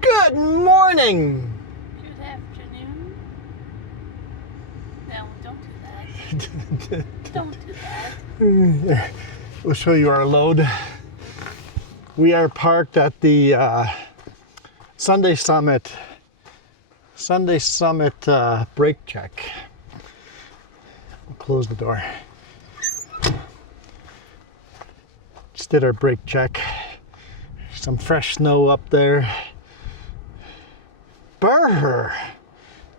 Good morning. Good afternoon. No, don't do that. Don't do that. We'll show you our load. We are parked at the Sunday Summit brake check. We'll close the door. Just did our brake check. Some fresh snow up there. Brr! A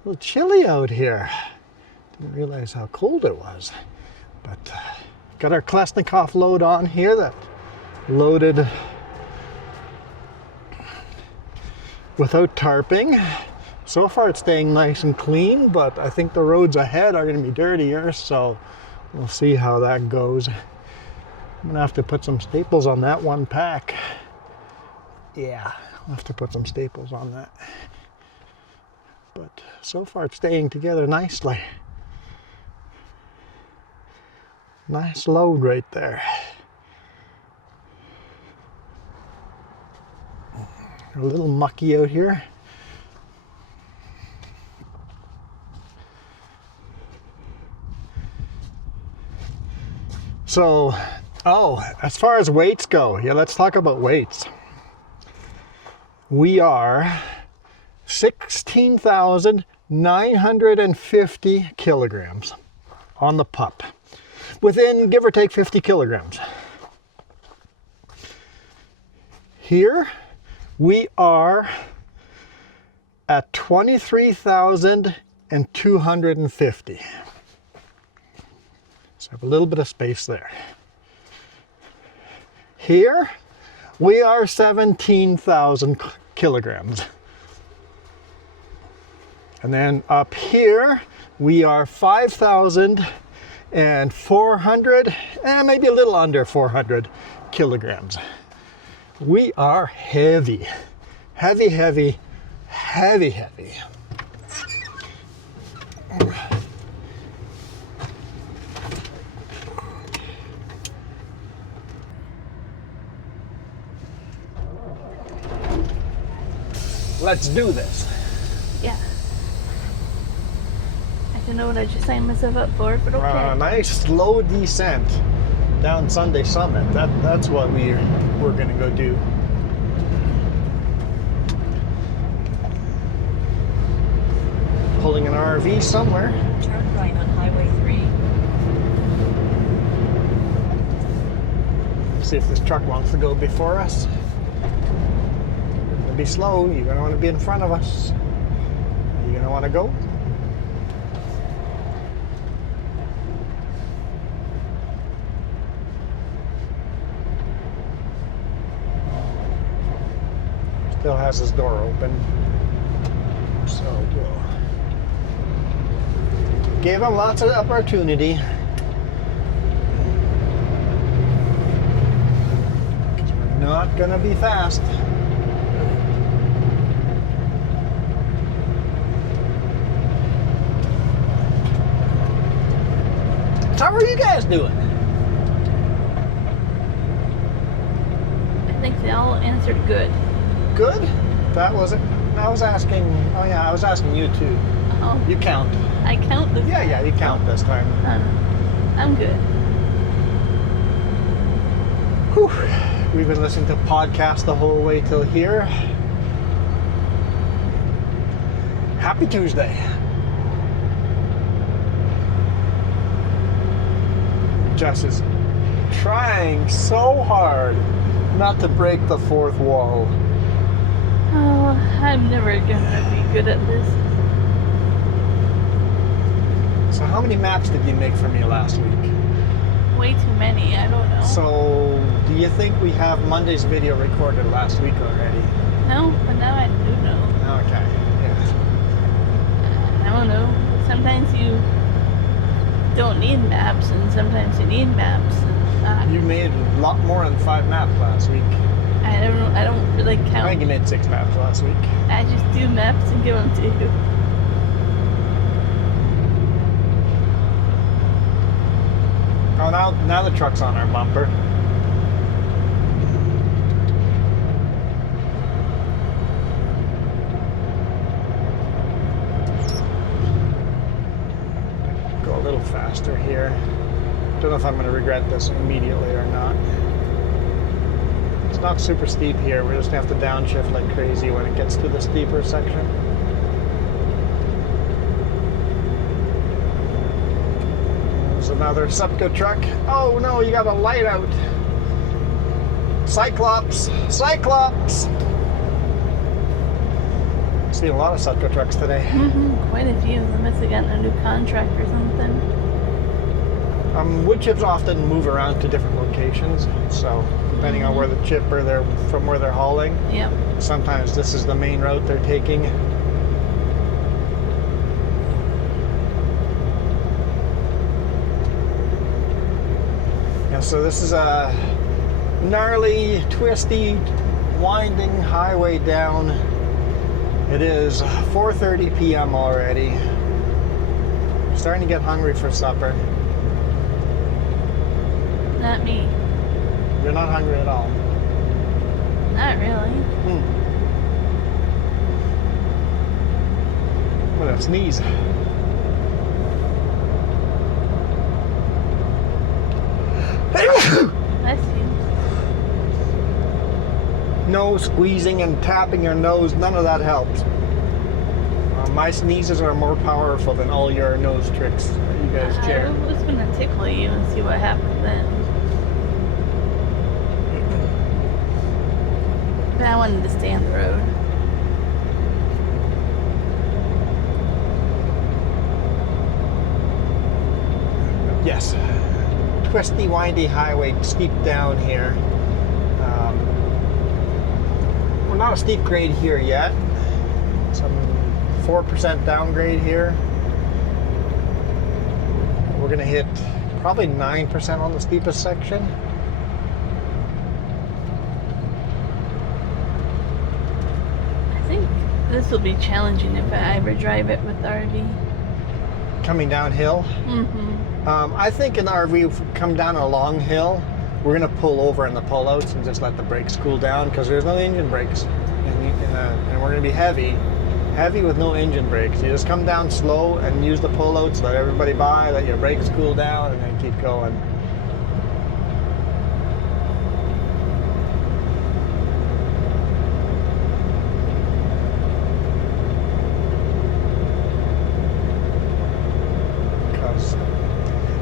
little chilly out here. Didn't realize how cold it was. But got our Klesnikov load on here that loaded without tarping. So far it's staying nice and clean, but I think the roads ahead are going to be dirtier, so we'll see how that goes. I'm going to have to put some staples on that one pack. Yeah, I'll have to put some staples on that. But so far it's staying together nicely. Nice load right there. A little mucky out here. So, as far as weights go, yeah, let's talk about weights. We are 16,950 kilograms on the pup, within give or take 50 kilograms. Here we are at 23,250. So I have a little bit of space there. Here we are 17,000 kilograms. And then up here, we are 5,400, maybe a little under 400 kilograms. We are heavy, heavy, heavy, heavy, heavy. Let's do this. Yeah. I don't know what I just signed myself up for, but okay. Nice slow descent down Sunday Summit. That's what we're gonna go do. Pulling an RV somewhere. Turn right on Highway 3. See if this truck wants to go before us. Be slow. You're gonna want to be in front of us. You're gonna want to go. Still has his door open, so we'll give him lots of opportunity. We're not gonna be fast. How are you guys doing? I think they all answered good. Good? That was it. I was asking. Oh yeah, I was asking you too. Oh, You count. I count this. Yeah, you count this time. I'm good. Whew. We've been listening to podcasts the whole way till here. Happy Tuesday. Jess is trying so hard not to break the fourth wall. Oh, I'm never gonna be good at this. So how many maps did you make for me last week? Way too many, I don't know. So do you think we have Monday's video recorded last week already? No, but now I do know. Okay, yeah. I don't know. Sometimes you don't need maps, and sometimes you need maps. You made a lot more than 5 maps last week. I don't really count. I think you made 6 maps last week. I just do maps and give them to you. Oh, now the truck's on our bumper. Go a little faster here. Don't know if I'm going to regret this immediately or not. It's not super steep here. We're just going to have to downshift like crazy when it gets to the steeper section. There's another Sepco truck. Oh no, you got a light out. Cyclops! Cyclops! I've seen a lot of Sepco trucks today. Quite a few. They must have gotten a new contract or something. Wood chips often move around to different locations, so depending on where the chip or from where they're hauling. Yep. Sometimes this is the main route they're taking. Yeah, so this is a gnarly, twisty, winding highway down. It is 4:30 p.m. already. Starting to get hungry for supper. Not me. You're not hungry at all. Not really. I'm gonna sneeze. Bless you. No squeezing and tapping your nose, none of that helps. My sneezes are more powerful than all your nose tricks that you guys share. I was gonna tickle you and see what happened then. But I wanted to stay on the road. Yes. Twisty, windy highway, steep down here. We're not a steep grade here yet. Some 4% downgrade here. We're gonna hit probably 9% on the steepest section. I think this will be challenging if I ever drive it with the RV. Coming downhill. I think in the RV, if we come down a long hill, we're gonna pull over in the pullouts and just let the brakes cool down because there's no engine brakes, and we're gonna be heavy with no engine brakes. You just come down slow and use the pullouts, let everybody by, let your brakes cool down, and then keep going. Because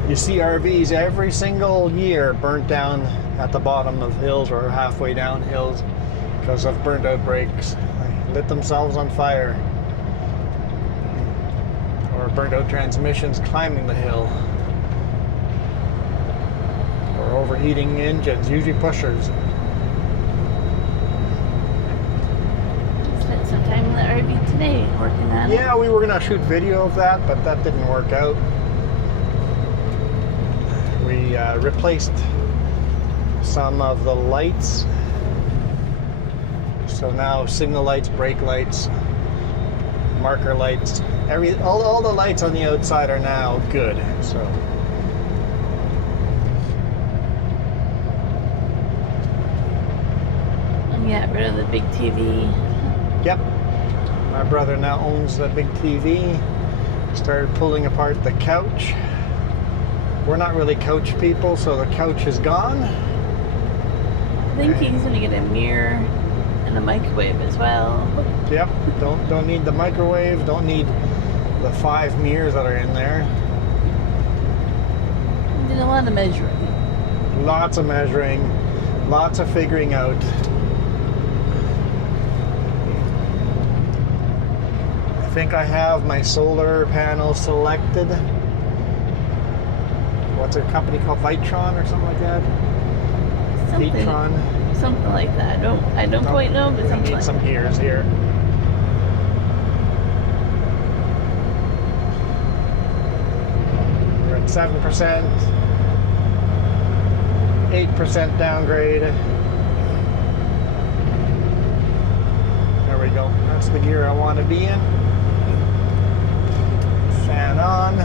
you see RVs every single year burnt down at the bottom of hills or halfway down hills because of burnt out brakes. They lit themselves on fire. Or burnt out transmissions climbing the hill. Or overheating engines, usually pushers. Spent some time in the RV today working on it. Yeah, we were gonna shoot video of that, but that didn't work out. We replaced some of the lights. So now signal lights, brake lights, marker lights, all the lights on the outside are now good. So And got rid of the big TV. yep, my brother now owns the big TV. Started pulling apart the couch. We're not really couch people, so the couch is gone. I think he's gonna get a mirror and a microwave as well. Yep, don't need the microwave, don't need the 5 mirrors that are in there. Did a lot of measuring. Lots of measuring, lots of figuring out. I think I have my solar panel selected. What's a company called? Vitron or something like that? Vitron. Something like that. I don't quite know, but We something need like some that. gears here. We're at 7%, 8% downgrade. There we go. That's the gear I want to be in. Fan on.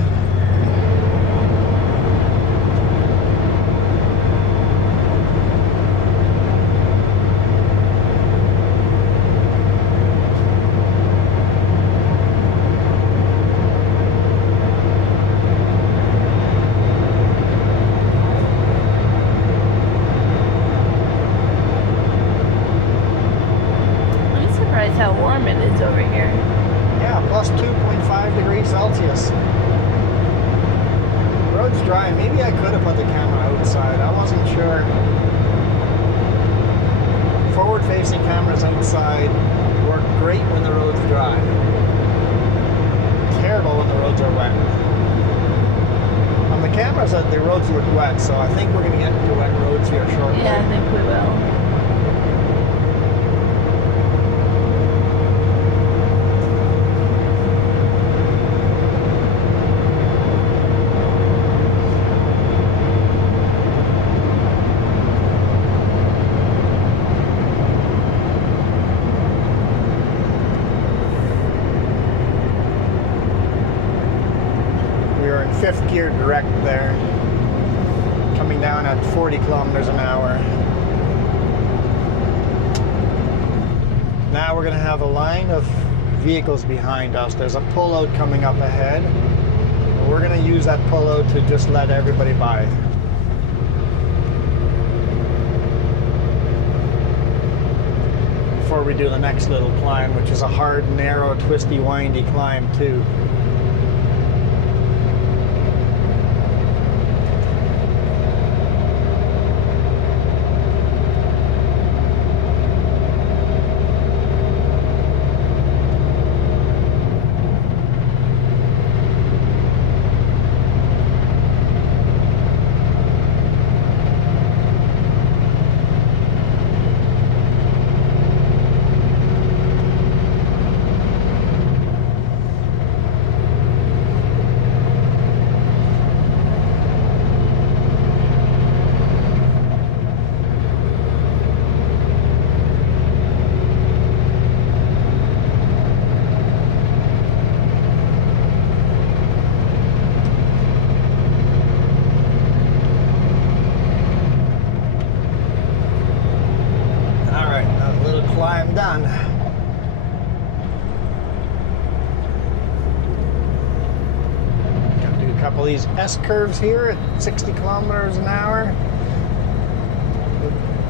warm it is over here. Yeah, plus 2.5 degrees Celsius. The road's dry. Maybe I could have put the camera outside. I wasn't sure. Forward-facing cameras outside work great when the road's dry. Terrible when the roads are wet. On the cameras, the roads look wet, so I think we're going to get into wet roads here shortly. Yeah, I think we will. Fifth gear direct there, coming down at 40 kilometers an hour. Now we're going to have a line of vehicles behind us. There's a pullout coming up ahead. We're going to use that pullout to just let everybody by. Before we do the next little climb, which is a hard, narrow, twisty, windy climb too. Climb done. Gonna do a couple of these S curves here at 60 kilometers an hour.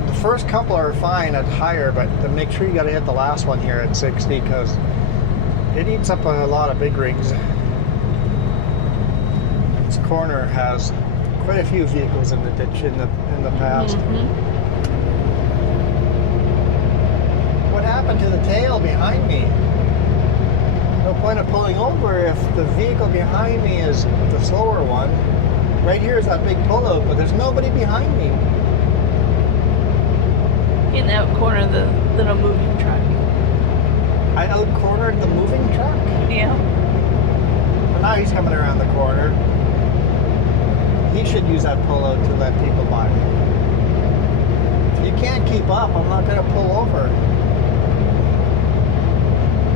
The first couple are fine at higher, but to make sure you got to hit the last one here at 60 because it eats up a lot of big rigs. This corner has quite a few vehicles in the ditch in the past. Mm-hmm. What happened to the tail behind me? No point of pulling over if the vehicle behind me is the slower one. Right here is that big pullout, but there's nobody behind me. You can out-corner the little moving truck. I out-cornered the moving truck? Yeah. But now he's coming around the corner. He should use that pullout to let people by. If you can't keep up, I'm not going to pull over.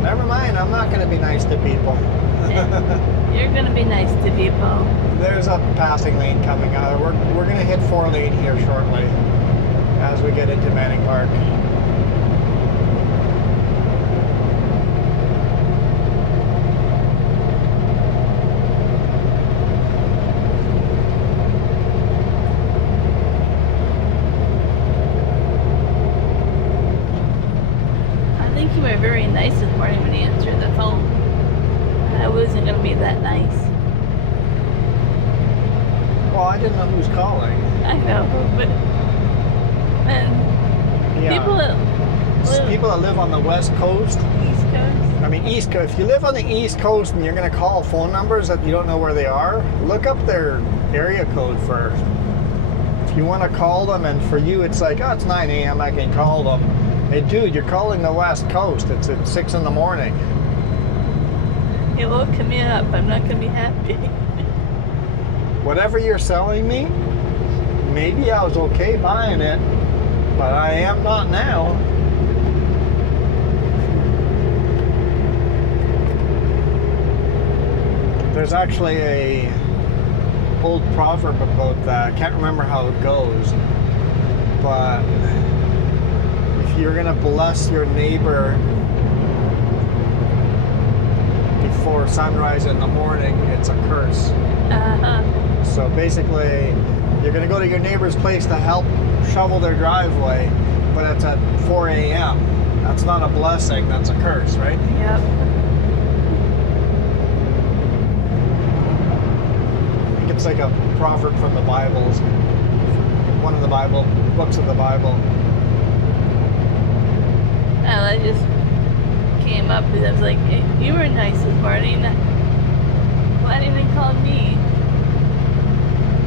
Never mind, I'm not going to be nice to people. You're going to be nice to people. There's a passing lane coming out. We're going to hit 4 lane here shortly as we get into Manning Park. I think you were very nice this morning when you answered the phone. I wasn't going to be that nice. Well, I didn't know who was calling. I know, but Yeah. people that People that live on the West Coast. East Coast. I mean, East Coast. If you live on the East Coast and you're going to call phone numbers that you don't know where they are, look up their area code first. If you want to call them, and for you it's like, oh, it's 9 a.m. I can call them. Hey, dude, you're calling the West Coast. It's at 6 in the morning. It woke me up. I'm not going to be happy. Whatever you're selling me, maybe I was okay buying it, but I am not now. There's actually a old proverb about that. I can't remember how it goes, but if you're gonna bless your neighbor before sunrise in the morning, it's a curse. Uh-huh. So basically, you're gonna go to your neighbor's place to help shovel their driveway, but it's at 4 a.m. That's not a blessing, that's a curse, right? Yep. I think it's like a proverb from the Bibles, one of the books of the Bible. And I just came up and I was like, hey, you were nice this morning. Why didn't you call me?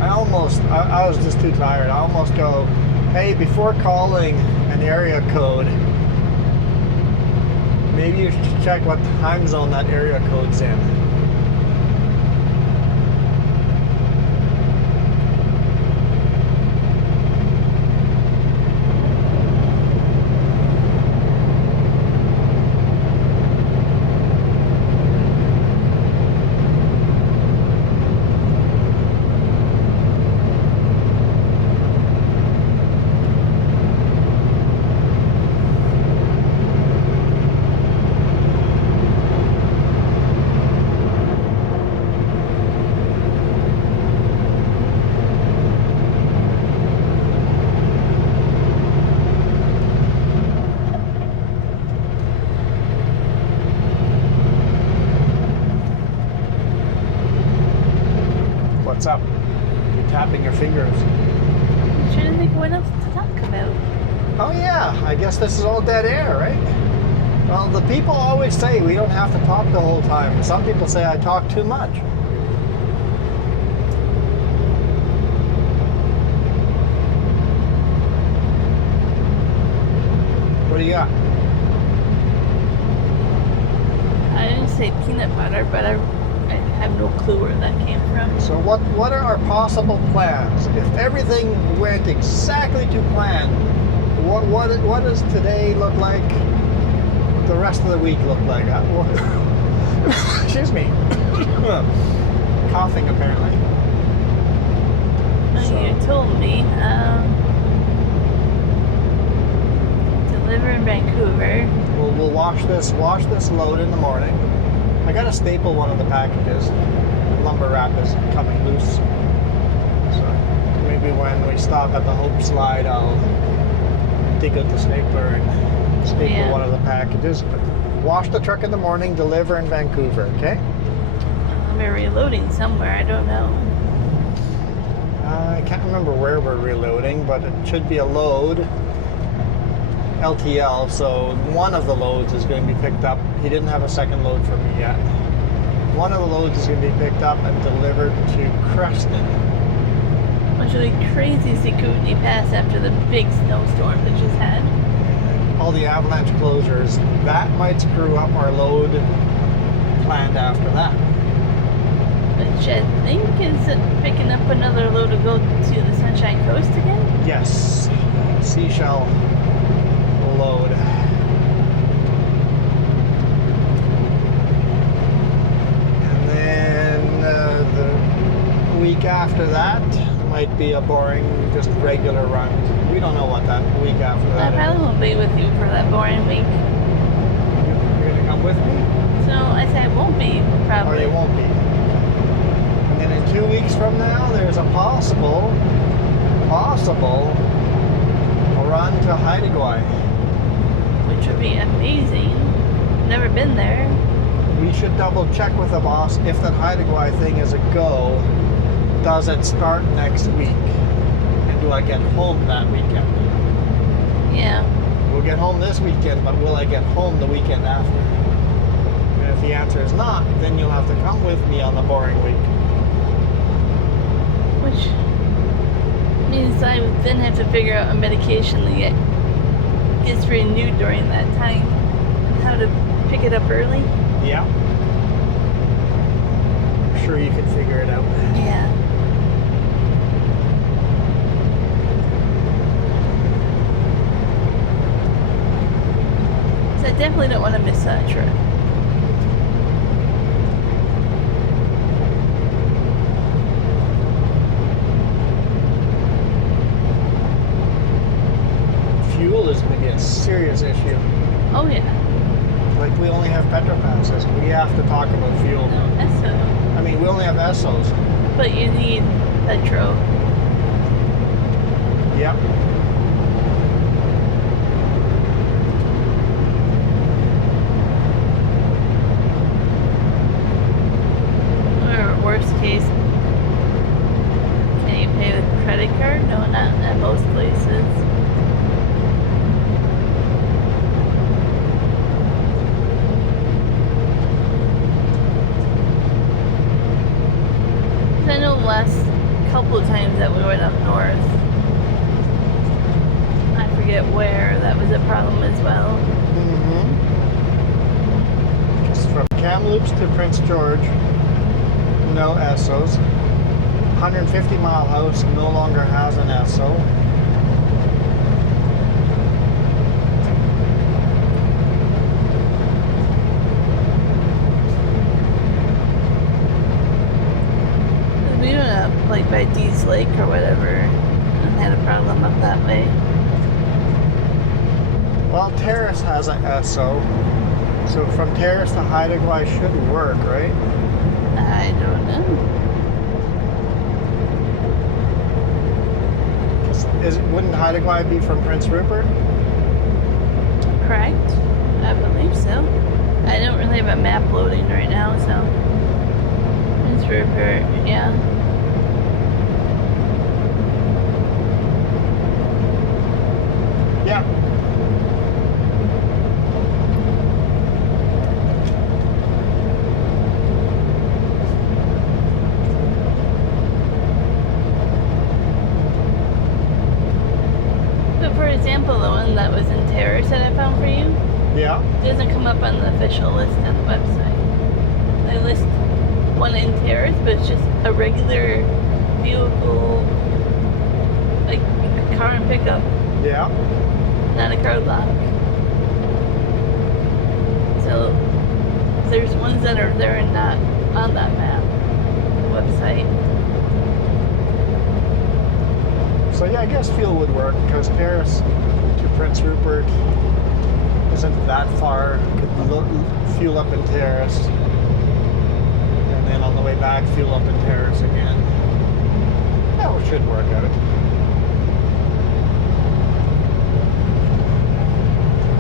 I was just too tired. I almost go, hey, before calling an area code, maybe you should check what time zone that area code's in. What's up? You're tapping your fingers. I'm trying to think of what else to talk about. Oh yeah, I guess this is all dead air, right? Well, the people always say we don't have to talk the whole time. Some people say I talk too much. What do you got? I didn't say peanut butter, but I have no clue where that came from. So what are our possible plans? If everything went exactly to plan, what does today look like? What the rest of the week look like? Excuse me. Coughing apparently. You told me. Deliver in Vancouver. We'll wash this load in the morning. I gotta staple one of the packages. The lumber wrap is coming loose. So maybe when we stop at the Hope Slide, I'll dig out the stapler and staple one of the packages. But wash the truck in the morning, deliver in Vancouver, okay? We're reloading somewhere, I don't know. I can't remember where we're reloading, but it should be a load. LTL, so one of the loads is going to be picked up. He didn't have a second load for me yet. One of the loads is going to be picked up and delivered to Creston. Which will be crazy to see Kootenai Pass after the big snowstorm that just had. All the avalanche closures, that might screw up our load planned after that. Which I think is picking up another load to go to the Sunshine Coast again? Yes, seashell load. And then the week after that might be a boring, just regular run. We don't know what that week after I that probably won't be with you for that boring week. You're gonna come with me? So I said I won't be, probably. Or you won't be. And then in 2 weeks from now, there's a possible run to Haida. Which would be amazing. Never been there. We should double check with the boss if that Haida thing is a go. Does it start next week? And do I get home that weekend? Yeah. We'll get home this weekend, but will I get home the weekend after? And if the answer is not, then you'll have to come with me on the boring week. Which means I would then have to figure out a medication that gets renewed during that time and how to pick it up early. Yeah. I'm sure you can figure it out. Yeah. So I definitely don't want to miss that trip. Fuel is going to be a serious issue. Oh yeah. Like we only have Petro passes. We have to talk about fuel. No, Esso. I mean, we only have Essos. But you need Petro. Yep. was a problem as well. Just from Kamloops to Prince George, no ESSOs. 150-mile house no longer has an ESSO. We went up like by Dee's Lake or whatever and had a problem up that way. Well, Terrace has an ESSO, so from Terrace to Haida should work, right? I don't know. Wouldn't Haida be from Prince Rupert? Correct? I believe so. I don't really have a map loading right now, so Prince Rupert, yeah. Yeah. But for example, the one that was in Terrace that I found for you, Yeah. doesn't come up on the official list on the website. They list one in Terrace, but it's just a regular vehicle, like a car and pickup, Yeah. not a car lock. So there's ones that are there and not on that map website. So yeah, I guess fuel would work because Terrace to Prince Rupert isn't that far. Could fuel up in Terrace, and then on the way back, fuel up in Terrace again. That should work out.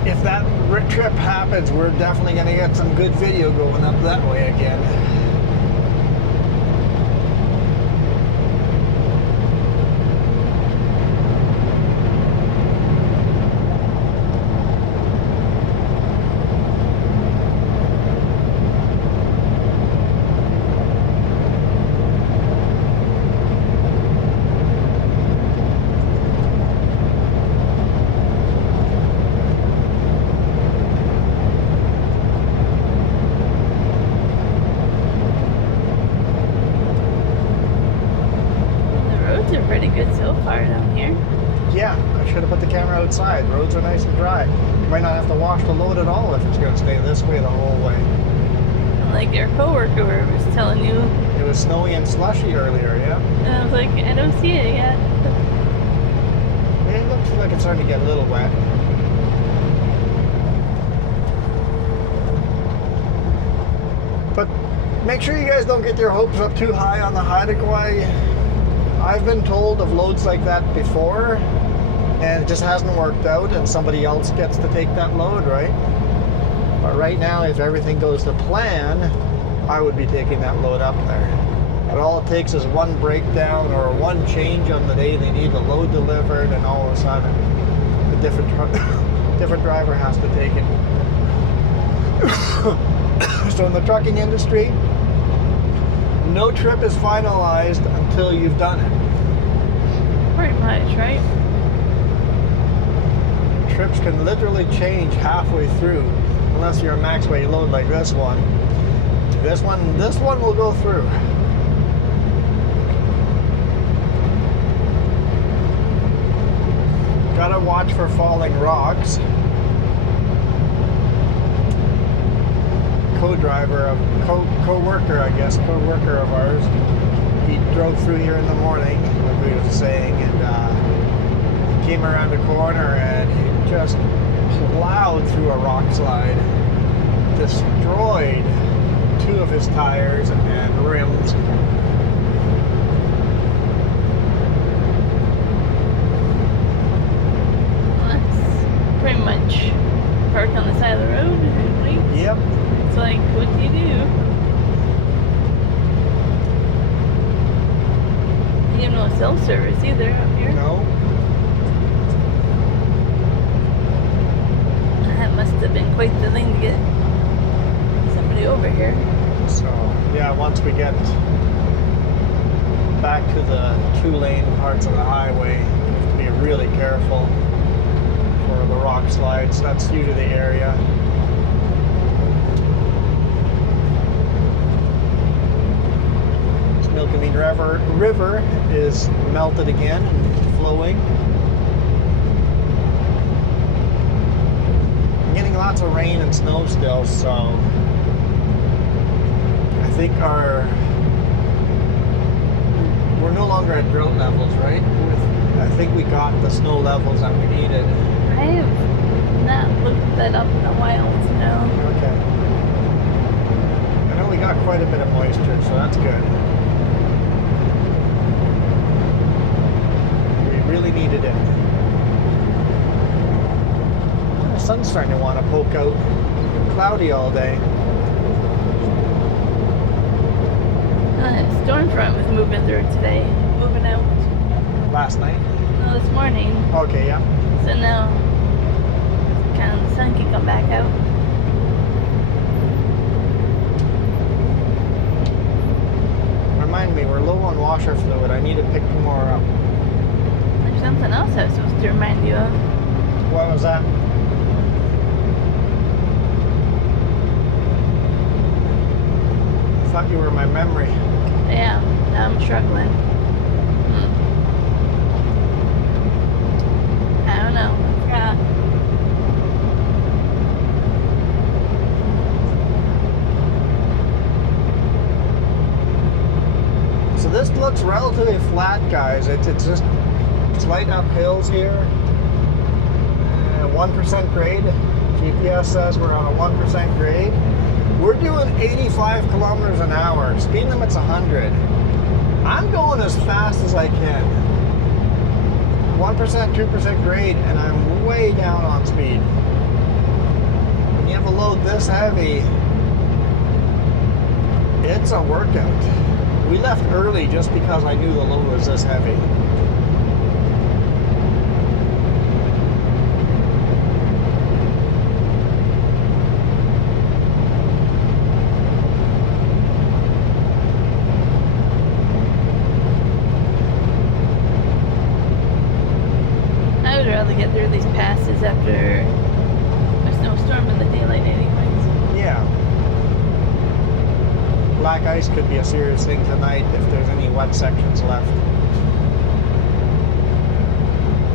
If that trip happens, we're definitely going to get some good video going up that way again. Pretty good so far down here. Yeah, I should have put the camera outside. Roads are nice and dry. You might not have to wash the load at all if it's going to stay this way the whole way. Like your coworker was telling you. It was snowy and slushy earlier, yeah? And I was like, I don't see it yet. It looks like it's starting to get a little wet. But make sure you guys don't get your hopes up too high on the Haida. I've been told of loads like that before, and it just hasn't worked out, and somebody else gets to take that load, right? But right now, if everything goes to plan, I would be taking that load up there. But all it takes is one breakdown or one change on the day they need the load delivered, and all of a sudden, a different driver has to take it. So in the trucking industry, no trip is finalized until you've done it. Pretty much, right? Trips can literally change halfway through, unless you're a max weight load like this one. This one will go through. Gotta watch for falling rocks. Co-worker of ours, he drove through here in the morning, like we were saying, and came around a corner and he just plowed through a rock slide, destroyed 2 of his tires and rims. Well, that's pretty much parked on the side of the road and wait. Yep. It's like, what do you do? You have no cell service either up here. No. That must have been quite the thing to get somebody over here. So, yeah, once we get back to the 2-lane parts of the highway, we have to be really careful or the rock slides. That's usually the area. This Milkameen River is melted again and flowing. I'm getting lots of rain and snow still, so I think we're no longer at drought levels, right? I think we got the snow levels that we needed. I have not looked that up in a while to know. Okay. I know we got quite a bit of moisture, so that's good. We really needed it. The sun's starting to want to poke out. Cloudy all day. Storm front was moving through today, moving out. Last night? No, this morning. Okay, yeah. So now, kind of the sun can come back out. Remind me, we're low on washer fluid. I need to pick more up. There's something else I was supposed to remind you of. What was that? I thought you were my memory. Yeah, now I'm struggling. I don't know. I forgot. So this looks relatively flat, guys. It's just slight uphills here. 1% grade. GPS says we're on a 1% grade. We're doing 85 kilometers an hour. Speed limit's 100. I'm going as fast as I can. 1%, 2% grade, and I'm way down on speed. When you have a load this heavy, it's a workout. We left early just because I knew the load was this heavy. Get through these passes after a snowstorm in the daylight anyways. Yeah. Black ice could be a serious thing tonight if there's any wet sections left.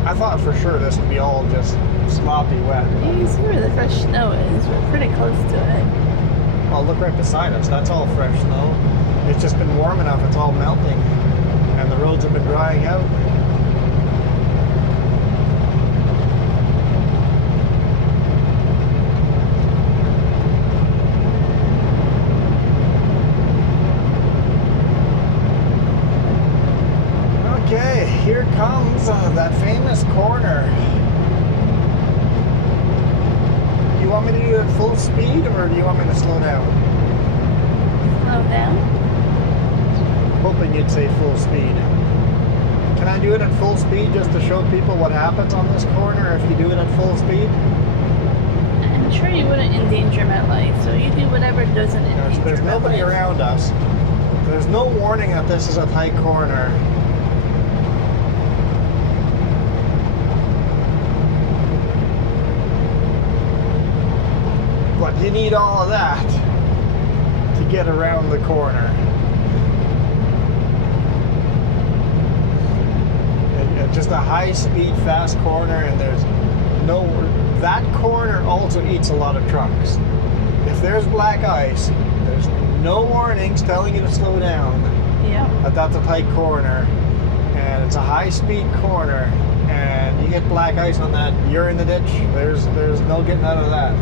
I thought for sure this would be all just sloppy wet. You can see where the fresh snow is. We're pretty close to it. Well, look right beside us. That's all fresh snow. It's just been warm enough. It's all melting. And the roads have been drying out. Okay, here comes that famous corner. You want me to do it at full speed, or do you want me to slow down? Slow down. Hoping you'd say full speed. Can I do it at full speed just to show people what happens on this corner if you do it at full speed? I'm sure you wouldn't endanger my life, so you do whatever doesn't endanger There's my nobody life. around us. There's no warning that this is a tight corner. But you need all of that to get around the corner. And just a high-speed, fast corner, and there's no... That corner also eats a lot of trucks. If there's black ice, there's no warnings telling you to slow down. Yeah. But that's a tight corner, and it's a high-speed corner, and you get black ice on that, you're in the ditch. There's no getting out of that.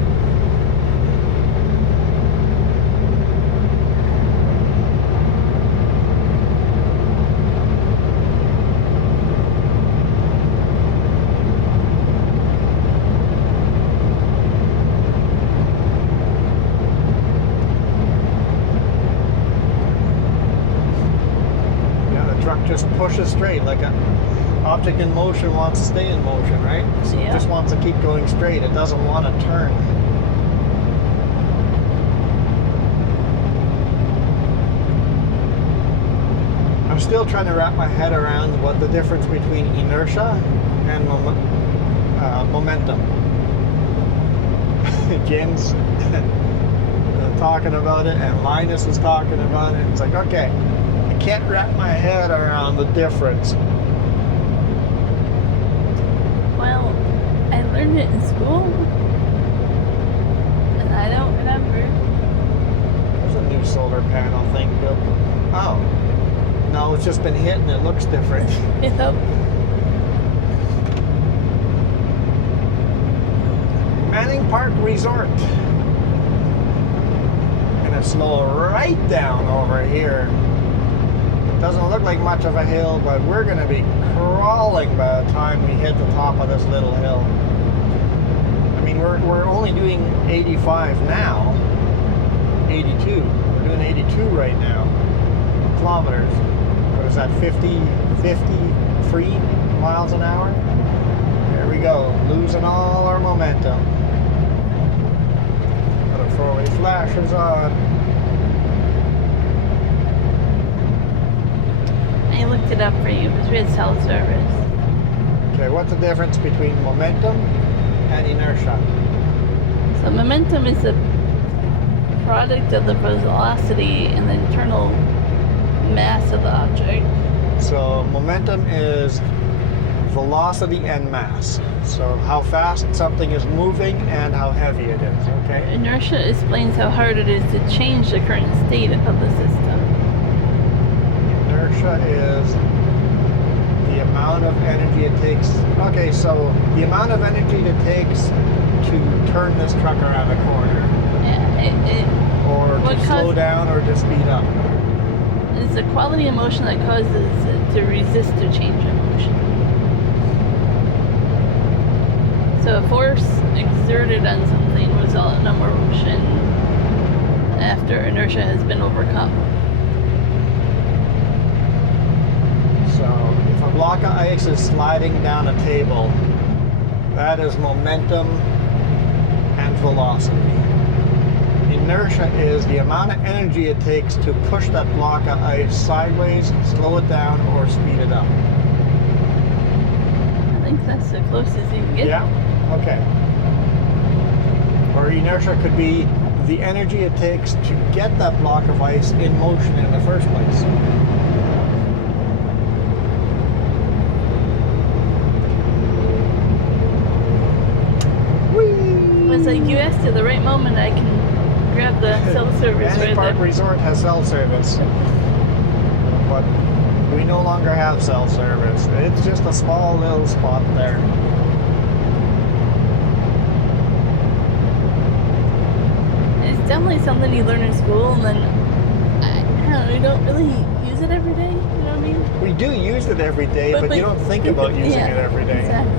Just pushes straight, like an object in motion wants to stay in motion, right? So Yeah. it just wants to keep going straight. It doesn't want to turn. I'm still trying to wrap my head around what the difference between inertia and momentum. Jim's talking about it, and Linus is talking about it. It's like, okay, I can't wrap my head around the difference. Well, I learned it in school, and I don't remember. There's a new solar panel thing built. Oh, no, it's just been hit and it looks different. Yep. Manning Park Resort. Gonna slow right down over here. Doesn't look like much of a hill, but we're gonna be crawling by the time we hit the top of this little hill. I mean, we're only doing 85 now. 82. We're doing 82 right now. Kilometers. What is that? 53 miles an hour? There we go. Losing all our momentum. Gotta throw away flashers on. I looked it up for you because we had cell service. Okay, what's the difference between momentum and inertia? So momentum is the product of the velocity and the internal mass of the object. So momentum is velocity and mass. So how fast something is moving and how heavy it is, okay? Inertia explains how hard it is to change the current state of the system. Inertia is the amount of energy it takes. Okay, so the amount of energy it takes to turn this truck around a corner. Yeah, Or to slow down or to speed up. it's the quality of motion that causes it to resist a change in motion. So a force exerted on something will result in a motion after inertia has been overcome. So if a block of ice is sliding down a table, that is momentum and velocity. Inertia is the amount of energy it takes to push that block of ice sideways, slow it down, or speed it up. I think that's the closest you can get. Yeah? Okay. Or inertia could be the energy it takes to get that block of ice in motion in the first place. It's like you asked at the right moment, I can grab the cell service Manning right Park there. Resort has cell service, but we no longer have cell service. It's just a small little spot there. It's definitely something you learn in school, and then I don't know, you don't really use it every day. You know what I mean? We do use it every day, but you don't think about using it every day. Exactly.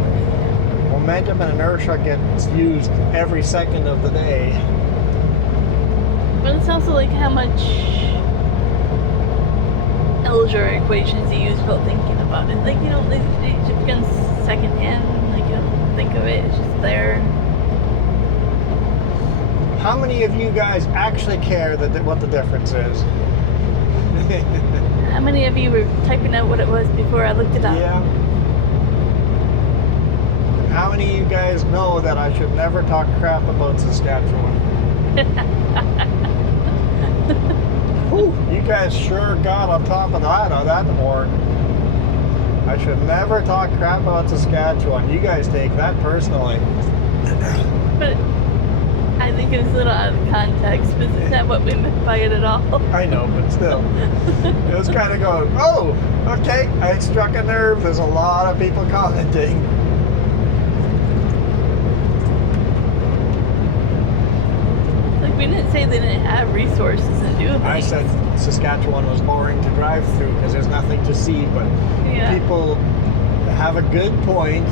Momentum and inertia gets used every second of the day. But it's also like how much algebra equations you use without thinking about it. Like, you know, it just becomes secondhand. Like, you don't think of it, it's just there. How many of you guys actually care what the difference is? How many of you were typing out what it was before I looked it up? Yeah. How many of you guys know that I should never talk crap about Saskatchewan? Whew, you guys sure got on top of that horn. I should never talk crap about Saskatchewan. You guys take that personally. But I think it was a little out of context, but it's not what we meant by it at all. I know, but still. It was kind of going, oh, okay, I struck a nerve. There's a lot of people commenting. We didn't say they didn't have resources and do things. I said Saskatchewan was boring to drive through because there's nothing to see, but Yeah. people have a good point.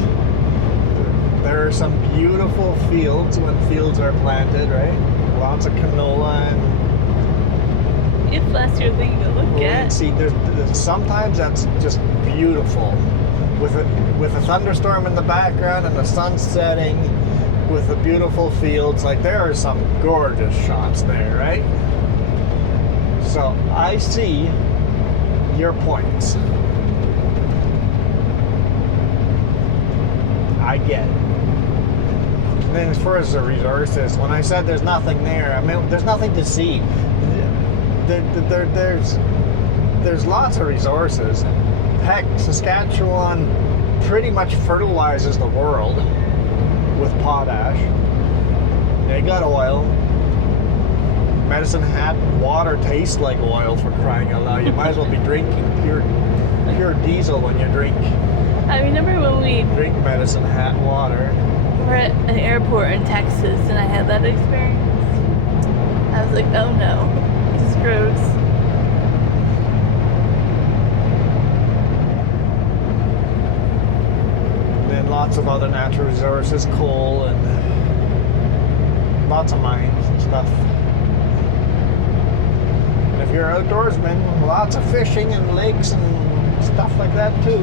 There are some beautiful fields when fields are planted, right? Lots of canola and If that's your thing to look at. see. There's sometimes that's just beautiful, with a thunderstorm in the background and the sun setting, with the beautiful fields. Like, there are some gorgeous shots there, right? So I see your points. I get it. then as far as the resources, when I said there's nothing there, I mean there's nothing to see. There's lots of resources. Heck, Saskatchewan pretty much fertilizes the world with potash. They got oil. Medicine Hat water tastes like oil, for crying out loud. You might as well be drinking pure diesel when you drink I remember when we Medicine Hat water. were at an airport in Texas and I had that experience. I was like, oh no, this is gross. And then lots of other natural resources, coal and lots of mines and stuff. And if you're an outdoorsman, lots of fishing and lakes and stuff like that too.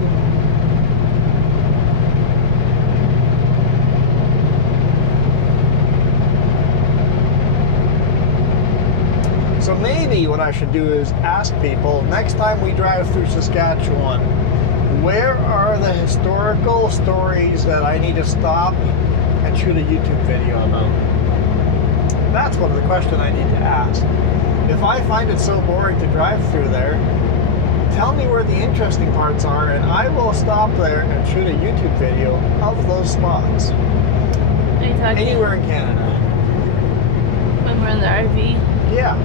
So maybe what I should do is ask people, next time we drive through Saskatchewan, where are the historical stories that I need to stop and shoot a YouTube video about? That's one of the questions I need to ask. If I find it so boring to drive through there, tell me where the interesting parts are and I will stop there and shoot a YouTube video of those spots. Are you talking Anywhere in Canada. when we're in the RV? Yeah.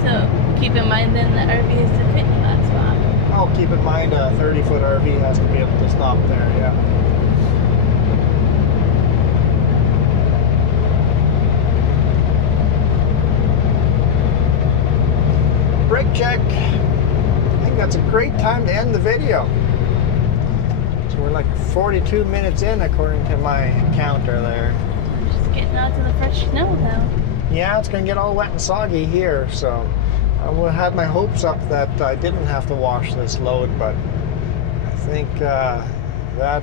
So keep in mind then the RV has to fit in that spot. Oh, keep in mind a 30-foot RV has to be able to stop there, yeah. Brake check. I think that's a great time to end the video. So we're like 42 minutes in according to my counter there. We're just getting out to the fresh snow though. Yeah, it's going to get all wet and soggy here, so I had my hopes up that I didn't have to wash this load, but I think that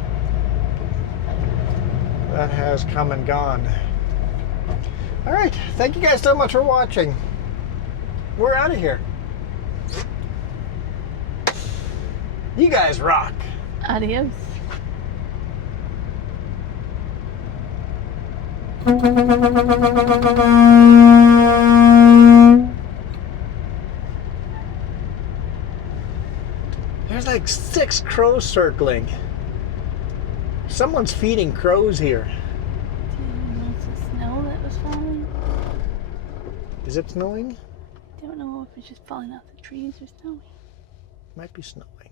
has come and gone. All right, thank you guys so much for watching. We're out of here. You guys rock. Adios. There's like 6 crows circling. Someone's feeding crows here. Do you know it's the snow that was falling? Is it snowing? I don't know if it's just falling off the trees or snowing. Might be snowing.